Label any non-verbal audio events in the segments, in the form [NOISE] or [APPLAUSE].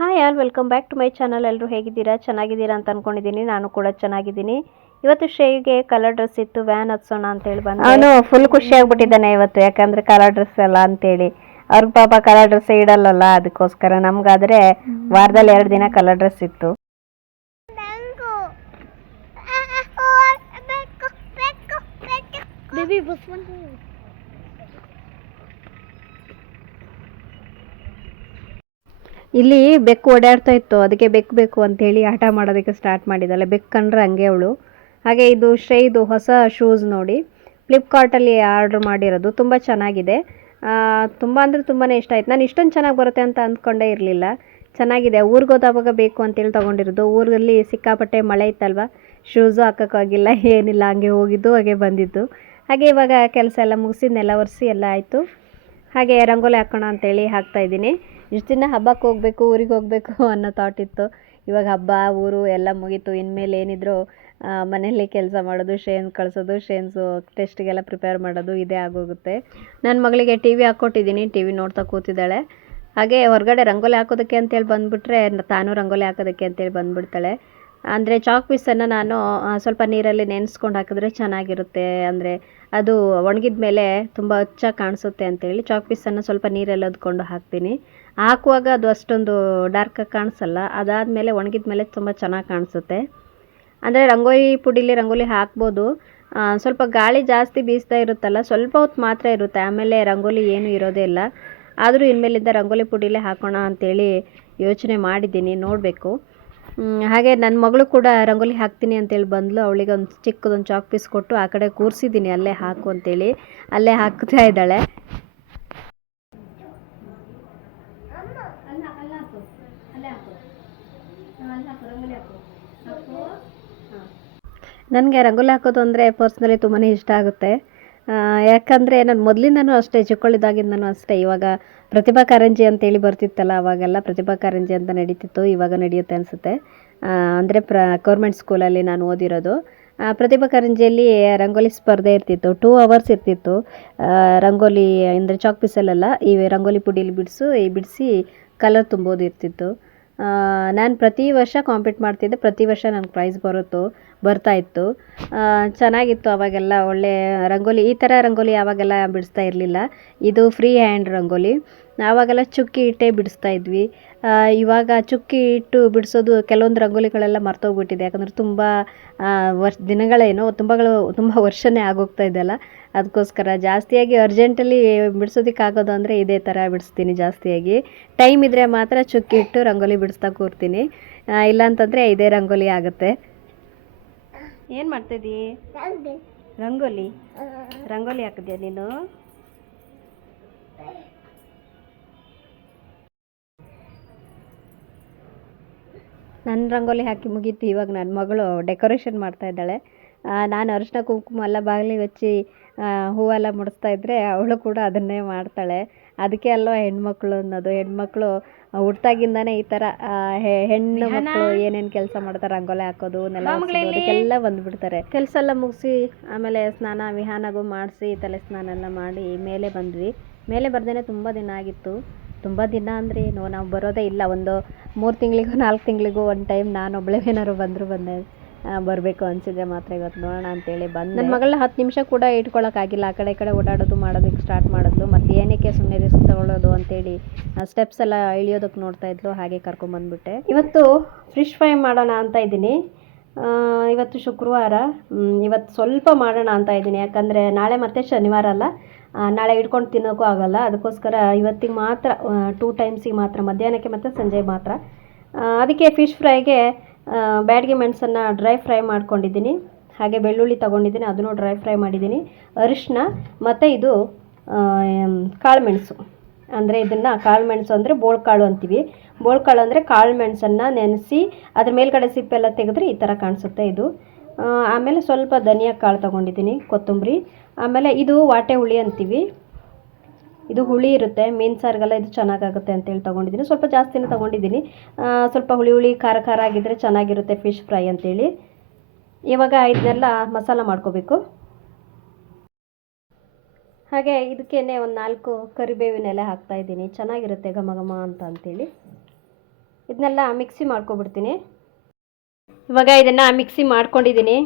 Hi all welcome back to my channel. ಎಲ್ಲರೂ ಹೇಗಿದ್ದೀರಾ? ಚೆನ್ನಾಗಿದ್ದೀರಾ ಅಂತ ಅನ್ಕೊಂಡಿದ್ದೀನಿ. ನಾನು ಕೂಡ ಚೆನ್ನಾಗಿದ್ದೀನಿ. ಇವತ್ತು ಶ್ರೇಯಿಗೆ ಕಲರ್ ಡ್ರೆಸ್ ಇತ್ತು ವ್ಯಾನ್ ಹತ್ಸೋಣ ಅಂತೇಳಿ ಬಂದು. ಅವನು ಫುಲ್ ಖುಷಿ ಆಗ್ಬಿಟ್ಟಿದ್ದಾನೆ ಇವತ್ತು ಯಾಕಂದ್ರೆ ಕಲರ್ ಡ್ರೆಸ್ ಅಲ್ಲ ಅಂತೇಳಿ. ಅವ್ರಿಗೆ ಪಾಪ ಕಲರ್ ಡ್ರೆಸ್ ಇಡಲ್ಲಲ್ಲ ಅದಕ್ಕೋಸ್ಕರ ನಮ್ಗಾದ್ರೆ ವಾರದಲ್ಲಿ ಎರಡು ದಿನ ಕಲರ್ ಡ್ರೆಸ್ ಇತ್ತು. ಬೇಬಿ ಬಸ್ ಇಲ್ಲಿ ಬೆಕ್ಕು ಓಡಾಡ್ತಾ ಇತ್ತು. ಅದಕ್ಕೆ ಬೆಕ್ಕು ಬೇಕು ಅಂತೇಳಿ ಆಟ ಮಾಡೋದಕ್ಕೆ ಸ್ಟಾರ್ಟ್ ಮಾಡಿದ್ದಾಳೆ. ಬೆಕ್ಕು ಕಂಡ್ರೆ ಹಂಗೆ ಅವಳು. ಹಾಗೆ ಇದು ಶ್ರೇಯ್ದು ಹೊಸ ಶೂಸ್ ನೋಡಿ. ಫ್ಲಿಪ್ಕಾರ್ಟಲ್ಲಿ ಆರ್ಡ್ರ್ ಮಾಡಿರೋದು. ತುಂಬ ಚೆನ್ನಾಗಿದೆ. ತುಂಬ ಅಂದರೆ ತುಂಬಾ ಇಷ್ಟ ಆಯ್ತು. ನಾನು ಇಷ್ಟೊಂದು ಚೆನ್ನಾಗಿ ಬರುತ್ತೆ ಅಂತ ಅಂದ್ಕೊಂಡೇ ಇರಲಿಲ್ಲ. ಚೆನ್ನಾಗಿದೆ. ಊರಿಗೆ ಹೋದಾವಾಗ ಬೇಕು ಅಂತೇಳಿ ತೊಗೊಂಡಿರೋದು. ಊರಲ್ಲಿ ಸಿಕ್ಕಾಪಟ್ಟೆ ಮಳೆ ಇತ್ತಲ್ವ? ಶೂಸು ಹಾಕೋಕ್ಕಾಗಿಲ್ಲ. ಏನಿಲ್ಲ. ಹಂಗೆ ಹೋಗಿದ್ದು, ಹಾಗೆ ಬಂದಿದ್ದು. ಹಾಗೆ ಇವಾಗ ಕೆಲಸ ಎಲ್ಲ ಮುಗಿಸಿ ನೆಲ ಒರೆಸಿ ಎಲ್ಲ ಆಯಿತು. ಹಾಗೆ ರಂಗೋಲಿ ಹಾಕೋಣ ಅಂತೇಳಿ ಹಾಕ್ತಾ ಇದ್ದೀನಿ. ಇಷ್ಟು ದಿನ ಹಬ್ಬಕ್ಕೆ ಹೋಗಬೇಕು, ಊರಿಗೆ ಹೋಗಬೇಕು ಅನ್ನೋ ಥಾಟ್ ಇತ್ತು. ಇವಾಗ ಹಬ್ಬ, ಊರು ಎಲ್ಲ ಮುಗೀತು. ಇನ್ಮೇಲೆ ಏನಿದ್ರು ಮನೆಯಲ್ಲಿ ಕೆಲಸ ಮಾಡೋದು ಶೇನ್ ಕಳಿಸೋದು ಶೇನ್ಸು ಟೆಸ್ಟಿಗೆಲ್ಲ ಪ್ರಿಪೇರ್ ಮಾಡೋದು ಇದೇ ಆಗೋಗುತ್ತೆ. ನನ್ನ ಮಗಳಿಗೆ ಟಿ ವಿ ಹಾಕ್ಕೊಟ್ಟಿದ್ದೀನಿ ಟಿ ವಿ ನೋಡ್ತಾ ಕೂತಿದ್ದಾಳೆ. ಹಾಗೆ ಹೊರಗಡೆ ರಂಗೋಲಿ ಹಾಕೋದಕ್ಕೆ ಅಂತೇಳಿ ಬಂದುಬಿಟ್ರೆ, ತಾನು ರಂಗೋಲಿ ಹಾಕೋದಕ್ಕೆ ಅಂತೇಳಿ ಬಂದುಬಿಡ್ತಾಳೆ. ಅಂದರೆ ಚಾಕ್ ಪೀಸನ್ನು ನಾನು ಸ್ವಲ್ಪ ನೀರಲ್ಲಿ ನೆನೆಸ್ಕೊಂಡು ಹಾಕಿದ್ರೆ ಚೆನ್ನಾಗಿರುತ್ತೆ. ಅಂದರೆ ಅದು ಒಣಗಿದ ಮೇಲೆ ತುಂಬ ಹಚ್ಚಾಗಿ ಕಾಣಿಸುತ್ತೆ ಅಂತೇಳಿ ಚಾಕ್ ಪೀಸನ್ನು ಸ್ವಲ್ಪ ನೀರಲ್ಲಿ ಅದ್ಕೊಂಡು ಹಾಕ್ತೀನಿ. ಹಾಕುವಾಗ ಅದು ಅಷ್ಟೊಂದು ಡಾರ್ಕಾಗಿ ಕಾಣಿಸಲ್ಲ. ಅದಾದಮೇಲೆ ಒಣಗಿದ ಮೇಲೆ ತುಂಬ ಚೆನ್ನಾಗಿ ಕಾಣಿಸುತ್ತೆ. ಅಂದರೆ ರಂಗೋಲಿ ಪುಡಿಲಿ ರಂಗೋಲಿ ಹಾಕ್ಬೋದು. ಸ್ವಲ್ಪ ಗಾಳಿ ಜಾಸ್ತಿ ಬೀಸ್ತಾ ಇರುತ್ತಲ್ಲ, ಸ್ವಲ್ಪ ಹೊತ್ತು ಮಾತ್ರ ಇರುತ್ತೆ. ಆಮೇಲೆ ರಂಗೋಲಿ ಏನೂ ಇರೋದೇ ಇಲ್ಲ. ಆದರೂ ಇನ್ಮೇಲಿಂದ ರಂಗೋಲಿ ಪುಡಿಲೇ ಹಾಕೋಣ ಅಂತೇಳಿ ಯೋಚನೆ ಮಾಡಿದ್ದೀನಿ, ನೋಡಬೇಕು. ಹಾಗೆ ನನ್ನ ಮಗಳು ಕೂಡ ರಂಗೋಲಿ ಹಾಕ್ತೀನಿ ಅಂತೇಳಿ ಬಂದಳು ಅವಳಿಗೆ ಒಂದು ಚಿಕ್ಕದೊಂದು ಚಾಕ್ ಪೀಸ್ ಕೊಟ್ಟು ಆ ಕಡೆ ಕೂರಿಸಿದ್ದೀನಿ ಅಲ್ಲೇ ಹಾಕು ಅಂತೇಳಿ. ಅಲ್ಲೇ ಹಾಕ್ತಾ ಇದ್ದಾಳೆ. ನನಗೆ ರಂಗೋಲಿ ಹಾಕೋದು ಅಂದರೆ ಪರ್ಸ್ನಲಿ ತುಂಬಾ ಇಷ್ಟ ಆಗುತ್ತೆ. ಯಾಕಂದರೆ ನಾನು ಮೊದಲಿಂದನೂ ಅಷ್ಟೇ, ಚಿಕ್ಕವಳಿದ್ದಾಗಿಂದನೂ ಅಷ್ಟೇ. ಇವಾಗ ಪ್ರತಿಭಾ ಕಾರಂಜಿ ಅಂತೇಳಿ ಬರ್ತಿತ್ತಲ್ಲ, ಅವಾಗೆಲ್ಲ ಪ್ರತಿಭಾ ಕಾರಂಜಿ ಅಂತ ನಡೀತಿತ್ತು, ಇವಾಗ ನಡೆಯುತ್ತೆ ಅನಿಸುತ್ತೆ. ಅಂದರೆ ಪ್ರ ಗೌರ್ಮೆಂಟ್ ಸ್ಕೂಲಲ್ಲಿ ನಾನು ಓದಿರೋದು. ಪ್ರತಿಭಾ ಕಾರಂಜಿಯಲ್ಲಿ ರಂಗೋಲಿ ಸ್ಪರ್ಧೆ ಇರ್ತಿತ್ತು ಟೂ ಅವರ್ಸ್ ಇರ್ತಿತ್ತು. ರಂಗೋಲಿ, ಅಂದರೆ ಚಾಕ್ ಪೀಸಲ್ಲೆಲ್ಲ ಈ ರಂಗೋಲಿ ಪುಡೀಲಿ ಬಿಡಿಸು, ಈ ಬಿಡಿಸಿ ಕಲರ್ ತುಂಬೋದು ಇರ್ತಿತ್ತು. ನಾನು ಪ್ರತಿ ವರ್ಷ ಕಾಂಪೀಟ್ ಮಾಡ್ತಿದ್ದೆ. ಪ್ರತಿ ವರ್ಷ ನನಗೆ ಪ್ರೈಸ್ ಬರುತ್ತು, ಬರ್ತಾ ಇತ್ತು. ಚೆನ್ನಾಗಿತ್ತು ಅವಾಗೆಲ್ಲ ಒಳ್ಳೆ ರಂಗೋಲಿ, ಈ ಥರ ರಂಗೋಲಿ ಯಾವಾಗೆಲ್ಲ ಬಿಡಿಸ್ತಾ ಇರಲಿಲ್ಲ. ಇದು ಫ್ರೀ ಹ್ಯಾಂಡ್ ರಂಗೋಲಿ. ಆವಾಗೆಲ್ಲ ಚುಕ್ಕಿ ಇಟ್ಟೇ ಬಿಡಿಸ್ತಾ ಇದ್ವಿ. ಇವಾಗ ಚುಕ್ಕಿ ಇಟ್ಟು ಬಿಡಿಸೋದು ಕೆಲವೊಂದು ರಂಗೋಲಿಗಳೆಲ್ಲ ಮರ್ತೋಗ್ಬಿಟ್ಟಿದೆ. ಯಾಕಂದರೆ ತುಂಬ ವರ್ಷ ದಿನಗಳೇನೋ ತುಂಬಗಳು ತುಂಬ ವರ್ಷನೇ ಆಗೋಗ್ತಾ ಇದೆಯಲ್ಲ ಅದಕ್ಕೋಸ್ಕರ ಜಾಸ್ತಿಯಾಗಿ ಅರ್ಜೆಂಟಲ್ಲಿ ಬಿಡಿಸೋದಕ್ಕಾಗೋದು ಅಂದರೆ ಇದೇ ಥರ ಬಿಡಿಸ್ತೀನಿ ಜಾಸ್ತಿಯಾಗಿ. ಟೈಮ್ ಇದ್ದರೆ ಮಾತ್ರ ಚುಕ್ಕಿ ಇಟ್ಟು ರಂಗೋಲಿ ಬಿಡಿಸ್ತಾ ಕೂರ್ತೀನಿ. ಇಲ್ಲಾಂತಂದರೆ ಇಲ್ಲ ಅಂತಂದರೆ ಇದೇ ರಂಗೋಲಿ ಆಗುತ್ತೆ. ಏನು ಮಾಡ್ತಿದ್ದೀ ರಂಗೋಲಿ. ರಂಗೋಲಿ ಹಾಕಿದ್ಯಾ ನೀನು? ನನ್ನ ರಂಗೋಲಿ ಹಾಕಿ ಮುಗೀತು. ಇವಾಗ ನನ್ನ ಮಗಳು ಡೆಕೋರೇಷನ್ ಮಾಡ್ತಾ ಇದ್ದಾಳೆ. ಆ, ನಾನು ಅರಿಶಿನ ಕುಂಕುಮ ಎಲ್ಲ ಬಾಗಿಲಿಗೆ ಹಚ್ಚಿ ಹೂವೆಲ್ಲ ಮುಡಿಸ್ತಾ ಇದ್ದರೆ ಅವಳು ಕೂಡ ಅದನ್ನೇ ಮಾಡ್ತಾಳೆ. ಅದಕ್ಕೆ ಅಲ್ವಾ ಹೆಣ್ಮಕ್ಳು ಅನ್ನೋದು. ಹೆಣ್ಮಕ್ಳು ಹುಟ್ಟಾಗಿಂದಾನೆ ಈ ಥರ ಹೆಣ್ಣು ಮಕ್ಕಳು ಏನೇನು ಕೆಲಸ ಮಾಡ್ತಾರೆ ರಂಗೋಲಿ ಹಾಕೋದು ನೆಲ ಒರ್ಸೋದು, ಅದಕ್ಕೆಲ್ಲ ಬಂದ್ಬಿಡ್ತಾರೆ. ಕೆಲಸ ಎಲ್ಲ ಮುಗಿಸಿ ಆಮೇಲೆ ಸ್ನಾನ ವಿಹಾನಗೂ ಮಾಡಿಸಿ ತಲೆ ಸ್ನಾನ ಎಲ್ಲ ಮಾಡಿ ಮೇಲೆ ಬಂದ್ವಿ. ಮೇಲೆ ಬರ್ದೇನೆ ತುಂಬ ದಿನ ಆಗಿತ್ತು. ತುಂಬ ದಿನ ಅಂದರೆ ಏನು ನಾವು ಬರೋದೇ ಇಲ್ಲ. ಒಂದು ಮೂರು ತಿಂಗಳಿಗೂ, ನಾಲ್ಕು ತಿಂಗಳಿಗೂ ಒಂದು ಟೈಮ್ ನಾನು ಒಬ್ಬಳೇ ಏನಾದ್ರು ಬಂದರೂ ಬಂದೆ. ಬರಬೇಕು ಅನಿಸಿದ್ರೆ ಮಾತ್ರ ಇವತ್ತು ನೋಡೋಣ ಅಂತೇಳಿ ಬಂದು. ನನ್ನ ಮಗಳನ್ನ ಹತ್ತು ನಿಮಿಷ ಕೂಡ ಇಟ್ಕೊಳ್ಳೋಕ್ಕಾಗಿಲ್ಲ ಆ ಕಡೆ ಈ ಕಡೆ ಓಡಾಡೋದು, ಮಾಡೋದಕ್ಕೆ ಸ್ಟಾರ್ಟ್ ಮಾಡಿದ್ಲು ಮತ್ತು ಏನಕ್ಕೆ ಸುಮ್ಮನೆ ರಿಸ್ಕ್ ತಗೊಳ್ಳೋದು ಅಂತೇಳಿ ಸ್ಟೆಪ್ಸ್ ಎಲ್ಲ ಇಳಿಯೋದಕ್ಕೆ ನೋಡ್ತಾ ಇದ್ಲು. ಹಾಗೆ ಕರ್ಕೊಂಬಂದ್ಬಿಟ್ಟೆ ಇವತ್ತು ಫಿಶ್ ಫ್ರೈ ಮಾಡೋಣ ಅಂತ ಇದ್ದೀನಿ. ಇವತ್ತು ಶುಕ್ರವಾರ ಇವತ್ತು ಸ್ವಲ್ಪ ಮಾಡೋಣ ಅಂತ ಇದ್ದೀನಿ. ಯಾಕಂದರೆ ನಾಳೆ ಮತ್ತೆ ಶನಿವಾರ ಅಲ್ಲ. ನಾಳೆ ಇಟ್ಕೊಂಡು ತಿನ್ನೋಕ್ಕೂ ಆಗಲ್ಲ. ಅದಕ್ಕೋಸ್ಕರ ಇವತ್ತಿಗೆ ಮಾತ್ರ ಟೂ ಟೈಮ್ಸಿಗೆ ಮಾತ್ರ, ಮಧ್ಯಾಹ್ನಕ್ಕೆ ಮತ್ತು ಸಂಜೆ ಮಾತ್ರ. ಅದಕ್ಕೆ ಫಿಶ್ ಫ್ರೈಗೆ ಬ್ಯಾಡ್ಗೆ ಮೆಣಸನ್ನು ಡ್ರೈ ಫ್ರೈ ಮಾಡ್ಕೊಂಡಿದ್ದೀನಿ. ಹಾಗೆ ಬೆಳ್ಳುಳ್ಳಿ ತೊಗೊಂಡಿದ್ದೀನಿ. ಅದನ್ನು ಡ್ರೈ ಫ್ರೈ ಮಾಡಿದ್ದೀನಿ. ಅರಿಶಿನ ಮತ್ತು ಇದು ಕಾಳು ಮೆಣಸು. ಅಂದರೆ ಇದನ್ನು ಕಾಳು ಮೆಣಸು ಅಂದರೆ ಬೋಳ್ಕಾಳು ಅಂತೀವಿ. ಬೋಳ್ಕಾಳು ಅಂದರೆ ಕಾಳು ಮೆಣಸನ್ನು ನೆನೆಸಿ ಅದ್ರ ಮೇಲ್ಗಡೆ ಸಿಪ್ಪೆಲ್ಲ ತೆಗೆದ್ರೆ ಈ ಥರ ಕಾಣಿಸುತ್ತೆ ಇದು. ಆಮೇಲೆ ಸ್ವಲ್ಪ ಧನಿಯಾ ಕಾಳು ತೊಗೊಂಡಿದ್ದೀನಿ, ಕೊತ್ತಂಬರಿ. ಆಮೇಲೆ ಇದು ವಾಟೆ ಹುಳಿ ಅಂತೀವಿ. ಇದು ಹುಳಿ ಇರುತ್ತೆ, ಮೀನು ಸಾರಿಗೆಲ್ಲ ಇದು ಚೆನ್ನಾಗಾಗುತ್ತೆ ಅಂತೇಳಿ ತೊಗೊಂಡಿದ್ದೀನಿ. ಸ್ವಲ್ಪ ಜಾಸ್ತಿನೇ ತೊಗೊಂಡಿದ್ದೀನಿ. ಸ್ವಲ್ಪ ಹುಳಿ ಹುಳಿ, ಖಾರ ಖಾರ ಆಗಿದ್ದರೆ ಚೆನ್ನಾಗಿರುತ್ತೆ ಫಿಶ್ ಫ್ರೈ ಅಂತೇಳಿ. ಇವಾಗ ಇದನ್ನೆಲ್ಲ ಮಸಾಲ ಮಾಡ್ಕೋಬೇಕು. ಹಾಗೆ ಇದಕ್ಕೇನೆ ಒಂದು ನಾಲ್ಕು ಕರಿಬೇವಿನ ಎಲೆ ಹಾಕ್ತಾ ಇದ್ದೀನಿ. ಚೆನ್ನಾಗಿರುತ್ತೆ ಘಮ ಘಮ ಅಂತ ಅಂತೇಳಿ. ಇದನ್ನೆಲ್ಲ ಮಿಕ್ಸಿ ಮಾಡ್ಕೊಬಿಡ್ತೀನಿ. ಇವಾಗ ಇದನ್ನು ಮಿಕ್ಸಿ ಮಾಡ್ಕೊಂಡಿದ್ದೀನಿ.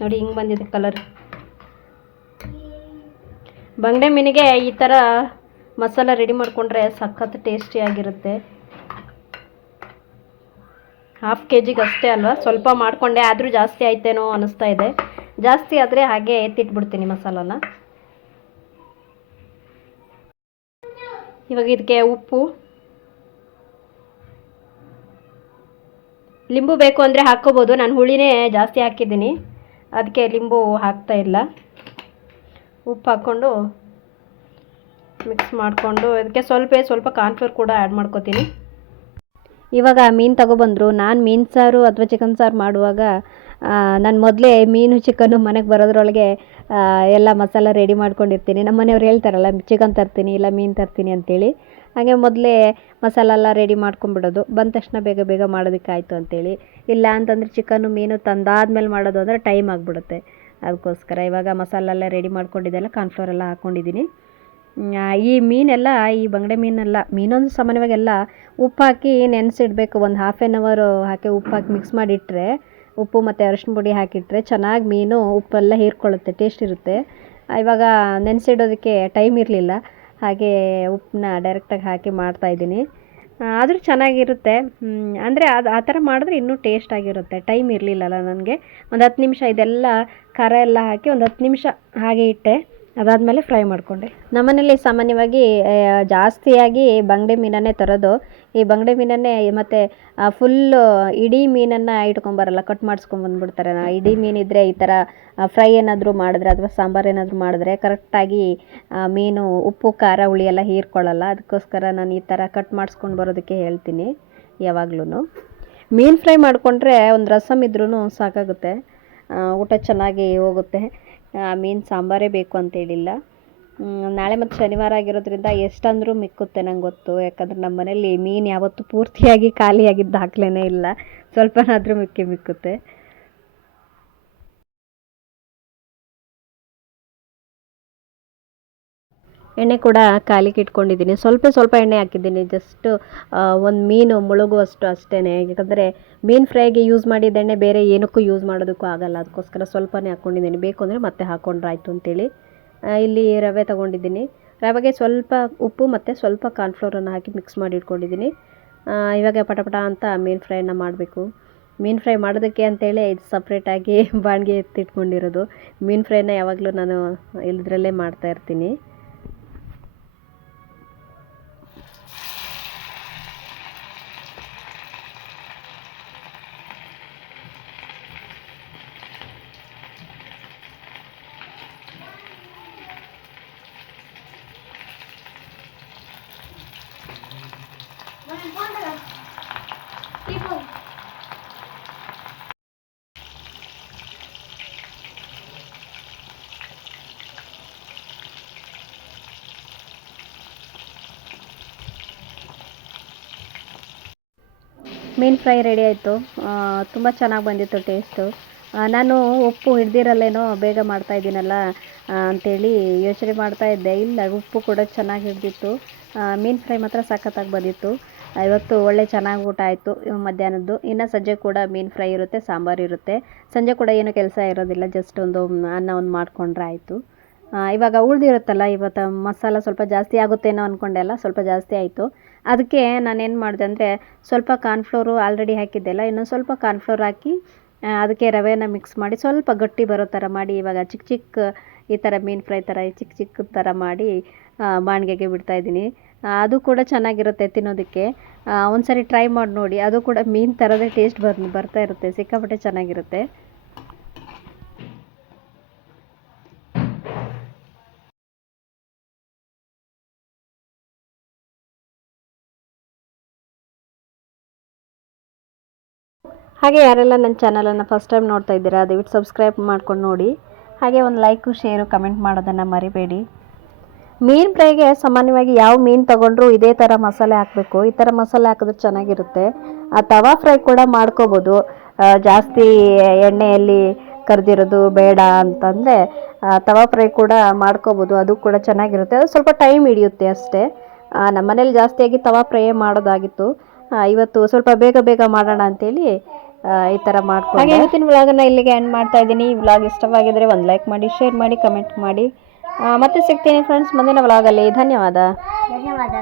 ನೋಡಿ ಹಿಂಗೆ ಬಂದಿದೆ ಕಲರ್ ಬಂಗಡೆ ಮೀನಿಗೆ ಈ ಥರ ಮಸಾಲ ರೆಡಿ ಮಾಡಿಕೊಂಡ್ರೆ ಸಖತ್ ಟೇಸ್ಟಿಯಾಗಿರುತ್ತೆ ಹಾಫ್ ಕೆ ಜಿಗೆ ಅಷ್ಟೇ ಅಲ್ವಾ? ಸ್ವಲ್ಪ ಮಾಡಿಕೊಂಡೆ ಆದರೂ ಜಾಸ್ತಿ ಆಯ್ತೇನೋ ಅನ್ನಿಸ್ತಾ ಇದೆ. ಜಾಸ್ತಿ ಆದರೆ ಹಾಗೆ ಎತ್ತಿಟ್ಬಿಡ್ತೀನಿ ಮಸಾಲನ. ಇವಾಗ ಇದಕ್ಕೆ ಉಪ್ಪು. ಲಿಂಬು ಬೇಕು ಅಂದರೆ ಹಾಕ್ಕೋಬೋದು. ನಾನು ಹುಳಿನೇ ಜಾಸ್ತಿ ಹಾಕಿದ್ದೀನಿ. ಅದಕ್ಕೆ ಲಿಂಬು ಹಾಕ್ತಾ ಇಲ್ಲ. ಉಪ್ಪು ಹಾಕ್ಕೊಂಡು ಮಿಕ್ಸ್ ಮಾಡಿಕೊಂಡು ಇದಕ್ಕೆ ಸ್ವಲ್ಪ ಸ್ವಲ್ಪ ಕಾರ್ನ್ಫ್ಲೋರ್ ಕೂಡ ಆ್ಯಡ್ ಮಾಡ್ಕೋತೀನಿ. ಇವಾಗ ಮೀನು ತಗೊಬಂದರು. ನಾನು ಮೀನು ಸಾರು ಅಥವಾ ಚಿಕನ್ ಸಾರು ಮಾಡುವಾಗ ನಾನು ಮೊದಲೇ ಮೀನು ಚಿಕನ್ನು ಮನೆಗೆ ಬರೋದ್ರೊಳಗೆ ಎಲ್ಲ ಮಸಾಲ ರೆಡಿ ಮಾಡ್ಕೊಂಡಿರ್ತೀನಿ. ನಮ್ಮ ಮನೆಯವ್ರು ಹೇಳ್ತಾರಲ್ಲ, ಚಿಕನ್ ತರ್ತೀನಿ ಇಲ್ಲ ಮೀನು ತರ್ತೀನಿ ಅಂತೇಳಿ. ಹಾಗೆ ಮೊದಲೇ ಮಸಾಲ ಎಲ್ಲ ರೆಡಿ ಮಾಡ್ಕೊಂಬಿಡೋದು ಬಂದ ತಕ್ಷಣ ಬೇಗ ಬೇಗ ಮಾಡೋದಕ್ಕಾಯಿತು ಅಂತೇಳಿ. ಇಲ್ಲ ಅಂತಂದರೆ ಚಿಕನ್ನು ಮೀನು ತಂದಾದ್ಮೇಲೆ ಮಾಡೋದು ಅಂದರೆ ಟೈಮ್ ಆಗಿಬಿಡುತ್ತೆ. ಅದಕ್ಕೋಸ್ಕರ ಇವಾಗ ಮಸಾಲ ಎಲ್ಲ ರೆಡಿ ಮಾಡ್ಕೊಂಡಿದ್ದೆಲ್ಲ ಕಾರ್ನ್ಫ್ಲೋರ್ ಎಲ್ಲ ಹಾಕ್ಕೊಂಡಿದ್ದೀನಿ ಈ ಮೀನೆಲ್ಲ, ಈ ಬಂಗಡೆ ಮೀನೆಲ್ಲ, ಮೀನೊಂದು ಸಾಮಾನ್ಯವಾಗೆಲ್ಲ ಉಪ್ಪು ಹಾಕಿ ನೆನೆಸಿಡ್ಬೇಕು. ಒಂದು ಹಾಫ್ ಆ್ಯನ್ ಅವರು ಹಾಕಿ ಉಪ್ಪು ಹಾಕಿ ಮಿಕ್ಸ್ ಮಾಡಿಟ್ರೆ ಉಪ್ಪು ಮತ್ತು ಅರಿಶಿನ ಪುಡಿ ಹಾಕಿಟ್ಟರೆ ಚೆನ್ನಾಗಿ ಮೀನು ಉಪ್ಪೆಲ್ಲ ಹೀರ್ಕೊಳ್ಳುತ್ತೆ ಟೇಸ್ಟ್ ಇರುತ್ತೆ. ಇವಾಗ ನೆನೆಸಿಡೋದಕ್ಕೆ ಟೈಮ್ ಇರಲಿಲ್ಲ. ಹಾಗೆ ಉಪ್ಪನ್ನ ಡೈರೆಕ್ಟಾಗಿ ಹಾಕಿ ಮಾಡ್ತಾಯಿದ್ದೀನಿ ಆದರೂ ಚೆನ್ನಾಗಿರುತ್ತೆ. ಅಂದರೆ ಅದು ಆ ಥರ ಮಾಡಿದ್ರೆ ಇನ್ನೂ ಟೇಸ್ಟ್ ಆಗಿರುತ್ತೆ. ಟೈಮ್ ಇರಲಿಲ್ಲಲ್ಲ ನನಗೆ. ಒಂದು ಹತ್ತು ನಿಮಿಷ ಇದೆಲ್ಲ ಖಾರ ಎಲ್ಲ ಹಾಕಿ ಒಂದು ಹತ್ತು ನಿಮಿಷ ಹಾಗೆ ಇಟ್ಟೆ. ಅದಾದಮೇಲೆ ಫ್ರೈ ಮಾಡಿಕೊಂಡೆ. ನಮ್ಮನೇಲಿ ಸಾಮಾನ್ಯವಾಗಿ ಜಾಸ್ತಿಯಾಗಿ ಬಂಗಡೆ ಮೀನನ್ನೇ ತರೋದು. ಈ ಬಂಗಡೆ ಮೀನನ್ನೇ ಮತ್ತು ಫುಲ್ಲು ಇಡೀ ಮೀನನ್ನು ಇಟ್ಕೊಂಬರಲ್ಲ ಕಟ್ ಮಾಡಿಸ್ಕೊಂಬಂದ್ಬಿಡ್ತಾರೆ ಇಡಿ ಮೀನಿದ್ರೆ ಈ ಥರ ಫ್ರೈ ಏನಾದರೂ ಮಾಡಿದ್ರೆ ಅಥವಾ ಸಾಂಬಾರು ಏನಾದರೂ ಮಾಡಿದ್ರೆ ಕರೆಕ್ಟಾಗಿ ಮೀನು ಉಪ್ಪು, ಖಾರ, ಹುಳಿ ಎಲ್ಲ ಹೀರ್ಕೊಳ್ಳಲ್ಲ. ಅದಕ್ಕೋಸ್ಕರ ನಾನು ಈ ಥರ ಕಟ್ ಮಾಡಿಸ್ಕೊಂಡು ಬರೋದಕ್ಕೆ ಹೇಳ್ತೀನಿ ಯಾವಾಗ್ಲೂ ಮೀನು ಫ್ರೈ ಮಾಡಿಕೊಂಡ್ರೆ ಒಂದು ರಸಮ್ ಇದ್ರೂ ಸಾಕಾಗುತ್ತೆ. ಊಟ ಚೆನ್ನಾಗಿ ಹೋಗುತ್ತೆ. ಮೀನು ಸಾಂಬಾರೇ ಬೇಕು ಅಂತೇಳಿಲ್ಲ ನಾಳೆ ಮತ್ತು ಶನಿವಾರ ಆಗಿರೋದ್ರಿಂದ ಎಷ್ಟಂದರೂ ಮಿಕ್ಕುತ್ತೆ ನಂಗೆ ಗೊತ್ತು. ಯಾಕಂದ್ರೆ ನಮ್ಮ ಮನೇಲಿ ಮೀನು ಯಾವತ್ತೂ ಪೂರ್ತಿಯಾಗಿ ಖಾಲಿಯಾಗಿದ್ದ ದಾಖಲೆನೇ ಇಲ್ಲ. ಸ್ವಲ್ಪನಾದರೂ ಮಿಕ್ಕಿ ಮಿಕ್ಕುತ್ತೆ. ಎಣ್ಣೆ ಕೂಡ ಕಾಲಿಗೆ ಇಟ್ಕೊಂಡಿದ್ದೀನಿ. ಸ್ವಲ್ಪ ಸ್ವಲ್ಪ ಎಣ್ಣೆ ಹಾಕಿದ್ದೀನಿ. ಜಸ್ಟ್ ಒಂದು ಮೀನು ಮುಳುಗುವಷ್ಟು ಅಷ್ಟೇ ಯಾಕಂದರೆ ಮೀನು ಫ್ರೈಗೆ ಯೂಸ್ ಮಾಡಿದ ಎಣ್ಣೆ ಬೇರೆ ಏನಕ್ಕೂ ಯೂಸ್ ಮಾಡೋದಕ್ಕೂ ಆಗಲ್ಲ. ಅದಕ್ಕೋಸ್ಕರ ಸ್ವಲ್ಪನೇ ಹಾಕ್ಕೊಂಡಿದ್ದೀನಿ ಬೇಕು ಅಂದರೆ ಮತ್ತೆ ಹಾಕ್ಕೊಂಡ್ರಾಯ್ತು ಅಂತೇಳಿ. ಇಲ್ಲಿ ರವೆ ತೊಗೊಂಡಿದ್ದೀನಿ. ರವೆಗೆ ಸ್ವಲ್ಪ ಉಪ್ಪು ಮತ್ತು ಸ್ವಲ್ಪ ಕಾರ್ನ್ಫ್ಲೋರನ್ನು ಹಾಕಿ ಮಿಕ್ಸ್ ಮಾಡಿ ಇಟ್ಕೊಂಡಿದ್ದೀನಿ. ಇವಾಗ ಪಟಪಟ ಅಂತ ಮೀನು ಫ್ರೈನ ಮಾಡಬೇಕು. ಮೀನು ಫ್ರೈ ಮಾಡೋದಕ್ಕೆ ಅಂತೇಳಿ ಇದು ಸಪ್ರೇಟಾಗಿ [LAUGHS] ಬಾಣಿಗೆ ಎತ್ತಿಟ್ಕೊಂಡಿರೋದು. ಮೀನು ಫ್ರೈನ ಯಾವಾಗಲೂ ನಾನು ಇಲ್ಲದ್ರಲ್ಲೇ ಮಾಡ್ತಾ ಮೀನು ಫ್ರೈ ರೆಡಿ ಆಯಿತು. ತುಂಬ ಚೆನ್ನಾಗಿ ಬಂದಿತ್ತು ಟೇಸ್ಟು ನಾನು ಉಪ್ಪು ಹಿಡ್ದಿರಲ್ಲೇನೋ ಬೇಗ ಮಾಡ್ತಾ ಇದ್ದೀನಲ್ಲ ಅಂಥೇಳಿ ಯೋಚನೆ ಮಾಡ್ತಾ ಇದ್ದೆ. ಇಲ್ಲ, ಉಪ್ಪು ಕೂಡ ಚೆನ್ನಾಗಿ ಹಿಡ್ದಿತ್ತು. ಮೀನು ಫ್ರೈ ಮಾತ್ರ ಸಖತ್ತಾಗಿ ಬಂದಿತ್ತು. ಇವತ್ತು ಒಳ್ಳೆ ಚೆನ್ನಾಗಿ ಊಟ ಆಯಿತು ಮಧ್ಯಾಹ್ನದ್ದು. ಇನ್ನು ಸಂಜೆ ಕೂಡ ಮೀನು ಫ್ರೈ ಇರುತ್ತೆ, ಸಾಂಬಾರು ಇರುತ್ತೆ. ಸಂಜೆ ಕೂಡ ಏನು ಕೆಲಸ ಇರೋದಿಲ್ಲ ಜಸ್ಟ್ ಒಂದು ಅನ್ನ ಒಂದು ಮಾಡಿಕೊಂಡ್ರೆ ಆಯಿತು. ಇವಾಗ ಉಳಿದಿರುತ್ತಲ್ಲ, ಇವತ್ತು ಮಸಾಲ ಸ್ವಲ್ಪ ಜಾಸ್ತಿ ಆಗುತ್ತೇನೋ ಅಂದ್ಕೊಂಡೆ ಅಲ್ಲ, ಸ್ವಲ್ಪ ಜಾಸ್ತಿ ಆಯಿತು. ಅದಕ್ಕೆ ನಾನೇನು ಮಾಡಿದೆ ಅಂದರೆ, ಸ್ವಲ್ಪ ಕಾರ್ನ್ಫ್ಲೋರು ಆಲ್ರೆಡಿ ಹಾಕಿದ್ದೆಲ್ಲ ಇನ್ನೊಂದು ಸ್ವಲ್ಪ ಕಾರ್ನ್ಫ್ಲೋರ್ ಹಾಕಿ ಅದಕ್ಕೆ ರವೆನ ಮಿಕ್ಸ್ ಮಾಡಿ, ಸ್ವಲ್ಪ ಗಟ್ಟಿ ಬರೋ ಥರ ಮಾಡಿ, ಇವಾಗ ಚಿಕ್ಕ ಚಿಕ್ಕ ಈ ಥರ ಮೀನು ಫ್ರೈ ಥರ ಚಿಕ್ಕ ಚಿಕ್ಕ ಥರ ಮಾಡಿ ಬಾಣಿಗೆಗೆ ಬಾಣ್ಗೆಗೆ ಬಿಡ್ತಾ ಇದ್ದೀನಿ. ಅದು ಕೂಡ ಚೆನ್ನಾಗಿರುತ್ತೆ ತಿನ್ನೋದಕ್ಕೆ. ಒಂದು ಸರಿ ಟ್ರೈ ಮಾಡಿ ನೋಡಿ, ಅದು ಕೂಡ ಮೀನು ಥರದೇ ಟೇಸ್ಟ್ ಬರ್, ಬರ್ತಾ ಇರುತ್ತೆ, ಸಿಕ್ಕಾಪಟ್ಟೆ ಚೆನ್ನಾಗಿರುತ್ತೆ. ಹಾಗೆ ಯಾರೆಲ್ಲ ನನ್ನ ಚಾನಲನ್ನು ಫಸ್ಟ್ ಟೈಮ್ ನೋಡ್ತಾ ಇದ್ದೀರಾ, ದಯವಿಟ್ಟು ಸಬ್ಸ್ಕ್ರೈಬ್ ಮಾಡ್ಕೊಂಡು ನೋಡಿ. ಹಾಗೆ ಒಂದು ಲೈಕು ಶೇರು ಕಮೆಂಟ್ ಮಾಡೋದನ್ನು ಮರಿಬೇಡಿ. ಮೀನು ಫ್ರೈಗೆ ಸಾಮಾನ್ಯವಾಗಿ ಯಾವ ಮೀನು ತಗೊಂಡ್ರು ಇದೇ ಥರ ಮಸಾಲೆ ಹಾಕಬೇಕು. ಈ ಥರ ಮಸಾಲೆ ಹಾಕಿದ್ರೆ ಚೆನ್ನಾಗಿರುತ್ತೆ. ಆ ತವಾ ಫ್ರೈ ಕೂಡ ಮಾಡ್ಕೋಬೋದು. ಜಾಸ್ತಿ ಎಣ್ಣೆಯಲ್ಲಿ ಕರೆದಿರೋದು ಬೇಡ ಅಂತಂದರೆ ತವಾ ಫ್ರೈ ಕೂಡ ಮಾಡ್ಕೋಬೋದು. ಅದು ಕೂಡ ಚೆನ್ನಾಗಿರುತ್ತೆ. ಅದು ಸ್ವಲ್ಪ ಟೈಮ್ ಹಿಡಿಯುತ್ತೆ ಅಷ್ಟೇ. ನಮ್ಮ ಮನೇಲಿ ಜಾಸ್ತಿಯಾಗಿ ತವಾ ಫ್ರೈಯೇ ಮಾಡೋದಾಗಿತ್ತು. ಇವತ್ತು ಸ್ವಲ್ಪ ಬೇಗ ಬೇಗ ಮಾಡೋಣ ಅಂತೇಳಿ ಈ ಥರ ಹಾಗೆ ಮಾಡ್ಕೊಂಡು ಇವತ್ತಿನ ವ್ಲಾಗನ್ನು ಇಲ್ಲಿಗೆ ಎಂಡ್ ಮಾಡ್ತಾ ಇದ್ದೀನಿ. ಈ ವ್ಲಾಗ್ ಇಷ್ಟವಾಗಿದ್ದರೆ ಒಂದು ಲೈಕ್ ಮಾಡಿ ಶೇರ್ ಮಾಡಿ ಕಮೆಂಟ್ ಮಾಡಿ. ಮತ್ತೆ ಸಿಗ್ತೀನಿ ಫ್ರೆಂಡ್ಸ್ ಮುಂದಿನ ವ್ಲಾಗಲ್ಲಿ ಧನ್ಯವಾದ. ಧನ್ಯವಾದ.